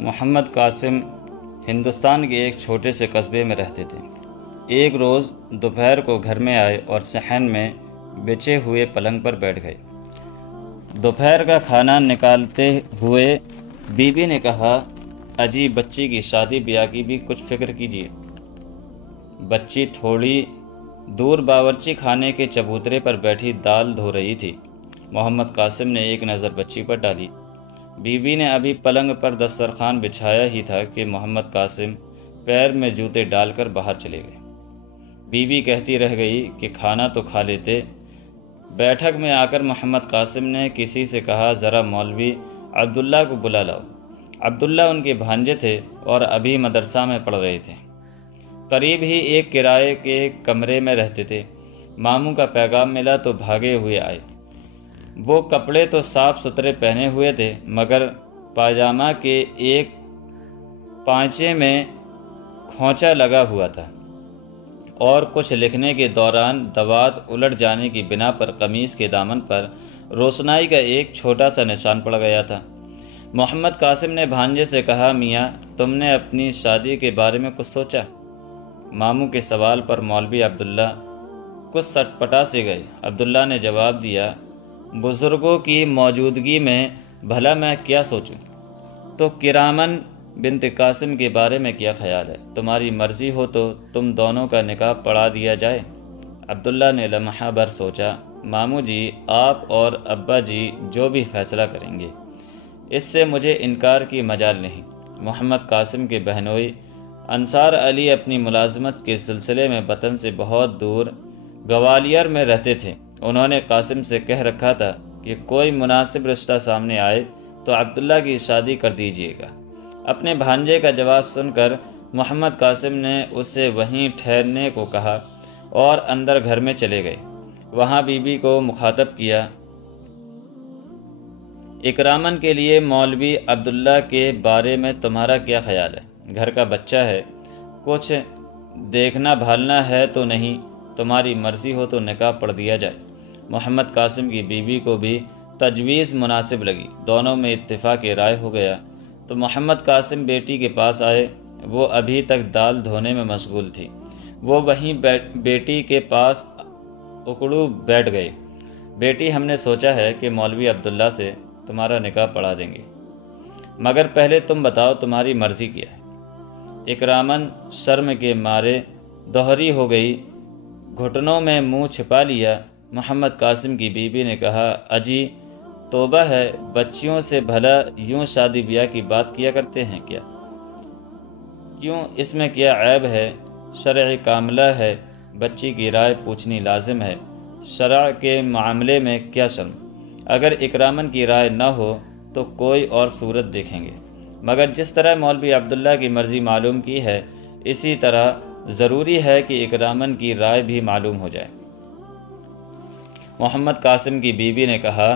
محمد قاسم ہندوستان کے ایک چھوٹے سے قصبے میں رہتے تھے۔ ایک روز دوپہر کو گھر میں آئے اور صحن میں بچھے ہوئے پلنگ پر بیٹھ گئے۔ دوپہر کا کھانا نکالتے ہوئے بیوی نے کہا، اجی بچی کی شادی بیاہ کی بھی کچھ فکر کیجیے۔ بچی تھوڑی دور باورچی خانے کے چبوترے پر بیٹھی دال دھو رہی تھی۔ محمد قاسم نے ایک نظر بچی پر ڈالی۔ بیوی نے ابھی پلنگ پر دسترخوان بچھایا ہی تھا کہ محمد قاسم پیر میں جوتے ڈال کر باہر چلے گئے۔ بیوی کہتی رہ گئی کہ کھانا تو کھا لیتے۔ بیٹھک میں آ کر محمد قاسم نے کسی سے کہا، ذرا مولوی عبداللہ کو بلا لاؤ۔ عبداللہ ان کے بھانجے تھے اور ابھی مدرسہ میں پڑھ رہے تھے۔ قریب ہی ایک کرائے کے کمرے میں رہتے تھے۔ ماموں کا پیغام ملا تو بھاگے ہوئے آئے۔ وہ کپڑے تو صاف ستھرے پہنے ہوئے تھے، مگر پاجامہ کے ایک پانچے میں کھونچا لگا ہوا تھا اور کچھ لکھنے کے دوران دوات الٹ جانے کی بنا پر قمیص کے دامن پر روشنائی کا ایک چھوٹا سا نشان پڑ گیا تھا۔ محمد قاسم نے بھانجے سے کہا، میاں تم نے اپنی شادی کے بارے میں کچھ سوچا؟ ماموں کے سوال پر مولوی عبداللہ کچھ سٹپٹا سے گئے۔ عبداللہ نے جواب دیا، بزرگوں کی موجودگی میں بھلا میں کیا سوچوں؟ تو کرامن بنت قاسم کے بارے میں کیا خیال ہے؟ تمہاری مرضی ہو تو تم دونوں کا نکاح پڑھا دیا جائے۔ عبداللہ نے لمحہ بھر سوچا، ماموں جی آپ اور ابا جی جو بھی فیصلہ کریں گے، اس سے مجھے انکار کی مجال نہیں۔ محمد قاسم کے بہنوئی انصار علی اپنی ملازمت کے سلسلے میں وطن سے بہت دور گوالیر میں رہتے تھے۔ انہوں نے قاسم سے کہہ رکھا تھا کہ کوئی مناسب رشتہ سامنے آئے تو عبداللہ کی شادی کر دیجیے گا۔ اپنے بھانجے کا جواب سن کر محمد قاسم نے اس سے وہیں ٹھہرنے کو کہا اور اندر گھر میں چلے گئے۔ وہاں بیوی کو مخاطب کیا، اکرامن کے لیے مولوی عبداللہ کے بارے میں تمہارا کیا خیال ہے؟ گھر کا بچہ ہے، کچھ دیکھنا بھالنا ہے تو نہیں، تمہاری مرضی ہو تو نکاح پڑھ دیا جائے۔ محمد قاسم کی بیوی کو بھی تجویز مناسب لگی۔ دونوں میں اتفاق رائے ہو گیا تو محمد قاسم بیٹی کے پاس آئے۔ وہ ابھی تک دال دھونے میں مشغول تھی۔ وہ وہیں بیٹی کے پاس اکڑو بیٹھ گئے۔ بیٹی ہم نے سوچا ہے کہ مولوی عبداللہ سے تمہارا نکاح پڑھا دیں گے، مگر پہلے تم بتاؤ تمہاری مرضی کیا ہے؟ اکرامن شرم کے مارے دوہری ہو گئی، گھٹنوں میں منہ چھپا لیا۔ محمد قاسم کی بیوی نے کہا، اجی توبہ ہے، بچیوں سے بھلا یوں شادی بیاہ کی بات کیا کرتے ہیں کیا؟ کیوں، اس میں کیا عیب ہے؟ شرع کاملہ ہے، بچی کی رائے پوچھنی لازم ہے۔ شرع کے معاملے میں کیا شرم؟ اگر اکرامن کی رائے نہ ہو تو کوئی اور صورت دیکھیں گے، مگر جس طرح مولوی عبداللہ کی مرضی معلوم کی ہے، اسی طرح ضروری ہے کہ اکرامن کی رائے بھی معلوم ہو جائے۔ محمد قاسم کی بیوی نے کہا،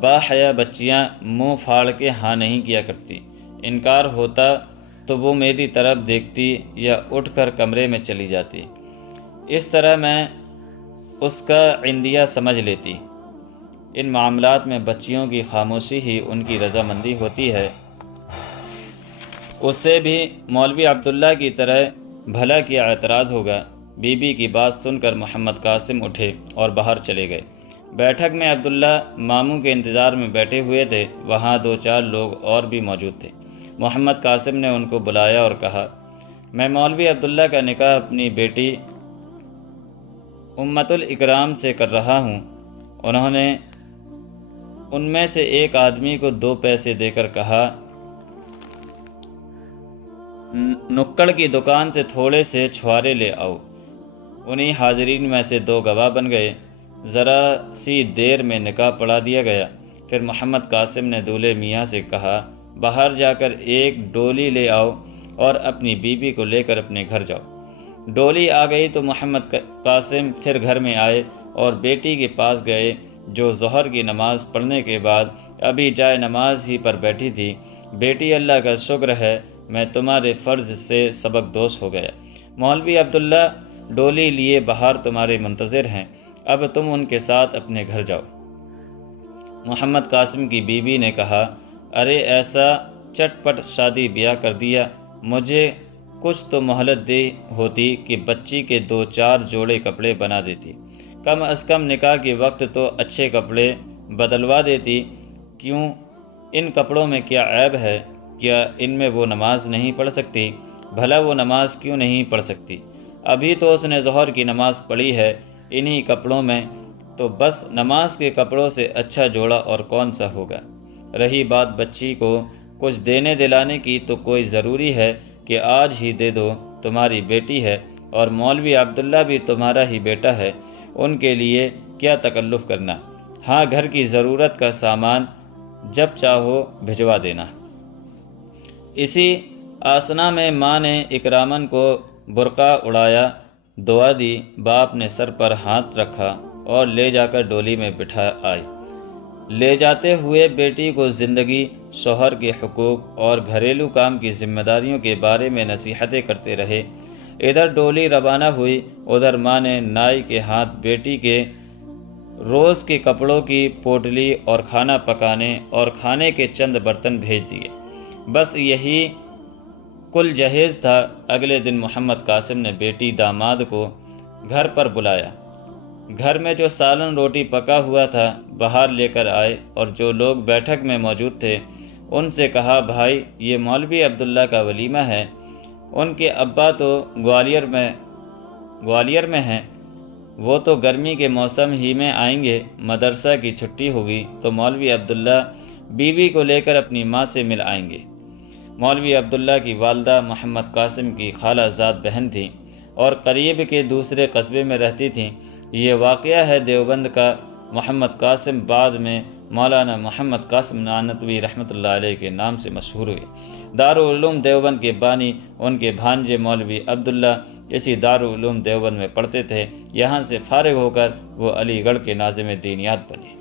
باحیا بچیاں منہ پھاڑ کے ہاں نہیں کیا کرتی، انکار ہوتا تو وہ میری طرف دیکھتی یا اٹھ کر کمرے میں چلی جاتی، اس طرح میں اس کا عندیہ سمجھ لیتی۔ ان معاملات میں بچیوں کی خاموشی ہی ان کی رضامندی ہوتی ہے۔ اس سے بھی مولوی عبداللہ کی طرح بھلا کیا اعتراض ہوگا؟ بیوی کی بات سن کر محمد قاسم اٹھے اور باہر چلے گئے۔ بیٹھک میں عبداللہ ماموں کے انتظار میں بیٹھے ہوئے تھے۔ وہاں دو چار لوگ اور بھی موجود تھے۔ محمد قاسم نے ان کو بلایا اور کہا، میں مولوی عبداللہ کا نکاح اپنی بیٹی امت الاکرام سے کر رہا ہوں۔ انہوں نے ان میں سے ایک آدمی کو 2 پیسے دے کر کہا، نکڑ کی دکان سے تھوڑے سے چھوارے لے آؤ۔ انہی حاضرین میں سے 2 گواہ بن گئے۔ ذرا سی دیر میں نکاح پڑھا دیا گیا۔ پھر محمد قاسم نے دولہے میاں سے کہا، باہر جا کر ایک ڈولی لے آؤ اور اپنی بیوی کو لے کر اپنے گھر جاؤ۔ ڈولی آ گئی تو محمد قاسم پھر گھر میں آئے اور بیٹی کے پاس گئے، جو ظہر کی نماز پڑھنے کے بعد ابھی جائے نماز ہی پر بیٹھی تھی۔ بیٹی، اللہ کا شکر ہے میں تمہارے فرض سے سبق دوش ہو گیا۔ مولوی عبداللہ ڈولی لیے باہر تمہارے منتظر ہیں، اب تم ان کے ساتھ اپنے گھر جاؤ۔ محمد قاسم کی بیوی نے کہا، ارے ایسا چٹ پٹ شادی بیاہ کر دیا۔ مجھے کچھ تو مہلت دے ہوتی کہ بچی کے 2-4 جوڑے کپڑے بنا دیتی، کم از کم نکاح کے وقت تو اچھے کپڑے بدلوا دیتی۔ کیوں؟ ان کپڑوں میں کیا عیب ہے؟ کیا ان میں وہ نماز نہیں پڑھ سکتی؟ بھلا وہ نماز کیوں نہیں پڑھ سکتی؟ ابھی تو اس نے ظہر کی نماز پڑھی ہے انہی کپڑوں میں، تو بس نماز کے کپڑوں سے اچھا جوڑا اور کون سا ہوگا؟ رہی بات بچی کو کچھ دینے دلانے کی، تو کوئی ضروری ہے کہ آج ہی دے دو؟ تمہاری بیٹی ہے اور مولوی عبداللہ بھی تمہارا ہی بیٹا ہے، ان کے لیے کیا تکلف کرنا؟ ہاں، گھر کی ضرورت کا سامان جب چاہو بھجوا دینا۔ اسی آسنا میں ماں نے اکرامن کو برقع اڑایا، دعا دی، باپ نے سر پر ہاتھ رکھا اور لے جا کر ڈولی میں بٹھا آئی۔ لے جاتے ہوئے بیٹی کو زندگی، شوہر کے حقوق اور گھریلو کام کی ذمہ داریوں کے بارے میں نصیحتیں کرتے رہے۔ ادھر ڈولی روانہ ہوئی، ادھر ماں نے نائی کے ہاتھ بیٹی کے روز کے کپڑوں کی پوٹلی اور کھانا پکانے اور کھانے کے چند برتن بھیج دیے۔ بس یہی کل جہیز تھا۔ اگلے دن محمد قاسم نے بیٹی داماد کو گھر پر بلایا۔ گھر میں جو سالن روٹی پکا ہوا تھا باہر لے کر آئے، اور جو لوگ بیٹھک میں موجود تھے ان سے کہا، بھائی یہ مولوی عبداللہ کا ولیمہ ہے، ان کے ابا تو گوالیر میں ہیں، وہ تو گرمی کے موسم ہی میں آئیں گے، مدرسہ کی چھٹی ہوگی تو مولوی عبداللہ بیوی کو لے کر اپنی ماں سے مل آئیں گے۔ مولوی عبداللہ کی والدہ محمد قاسم کی خالہ زاد بہن تھیں اور قریب کے دوسرے قصبے میں رہتی تھیں۔ یہ واقعہ ہے دیوبند کا۔ محمد قاسم بعد میں مولانا محمد قاسم نانوتوی رحمۃ اللہ علیہ کے نام سے مشہور ہوئے۔ دارالعلوم دیوبند کے بانی ان کے بھانجے مولوی عبداللہ اسی دارالعلوم دیوبند میں پڑھتے تھے۔ یہاں سے فارغ ہو کر وہ علی گڑھ کے ناظم دینیات بنے۔